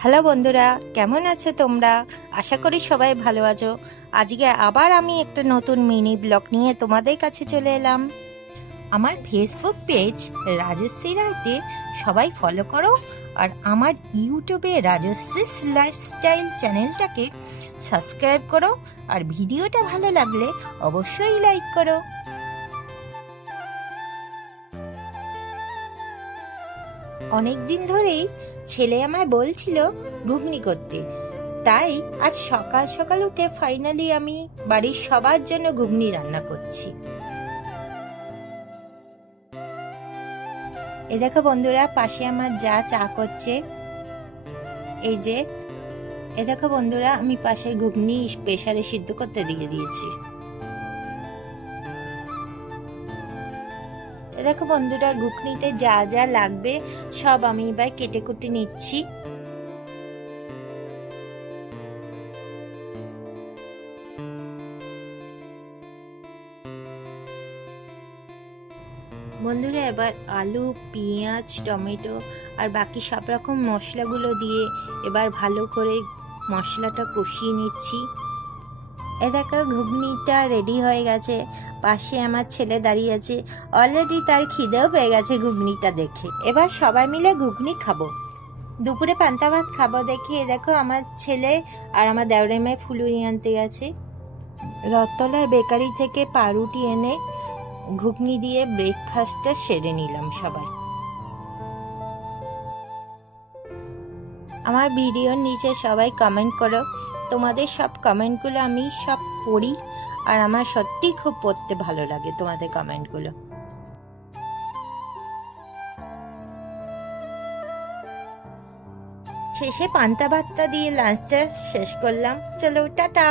Hello বন্ধুরা, কেমন আছো তোমরা? আশা করি সবাই ভালো আছো। আজকে আবার আমি একটা নতুন মিনি ব্লগ নিয়ে তোমাদের কাছে চলে এলাম। আমার ফেসবুক পেজ রাজশ্রী রায়তে সবাই ফলো করো, আর আমার ইউটিউবে রাজশ্রীস লাইফস্টাইল চ্যানেলটাকে সাবস্ক্রাইব করো, আর ভিডিওটা ভালো লাগলে অবশ্যই লাইক করো। অনেক দিন ধরেই ছেলে আমায় বলছিল ঘুগনি করতে, তাই আজ সকাল সকাল উঠে ফাইনালি আমি বাড়ির সবার জন্য ঘুগনি রান্না করছি। এ দেখো বন্ধুরা, পাশে আমার যা চা করছে। এই যে এ দেখো বন্ধুরা, আমি পাশে ঘুগনি প্রেসারে সিদ্ধ করতে দিয়ে দিয়েছি। এ দেখো বন্ধুরা, ঘুগনিতে যা যা লাগবে সব আমি এবার কেটে কুটে নিচ্ছি। বন্ধুরা, এবার আলু, পেঁয়াজ, টমেটো আর বাকি সব রকম মশলাগুলো দিয়ে এবার ভালো করে মশলাটা কষিয়ে নিচ্ছি। এ দেখো, ঘুগনিটা রেডি হয়ে গেছে। পাশে আমার ছেলে দাঁড়িয়ে আছে, অলরেডি তার খিদেও পেয়ে গেছে ঘুগনিটা দেখে। এবার সবাই মিলে ঘুগনি খাবো, দুপুরে পান্তা ভাত খাবো দেখে। এ দেখো, আমার ছেলে আর আমার দেওরের মেয়ে ফুলুরি আনতে গেছে। রথতলায় বেকারি থেকে পাউরুটি এনে ঘুগনি দিয়ে ব্রেকফাস্টটা সেরে নিলাম সবাই। আমার ভিডিওর নিচে সবাই কমেন্ট করো, তোমাদের সব কমেন্টগুলো আমি সব পড়ি, আর আমার সত্যি খুব পড়তে ভালো লাগে তোমাদের কমেন্টগুলো। শেষে পান্তা ভাতটা দিয়ে লাঞ্চটা শেষ করলাম। চলো, টাটা।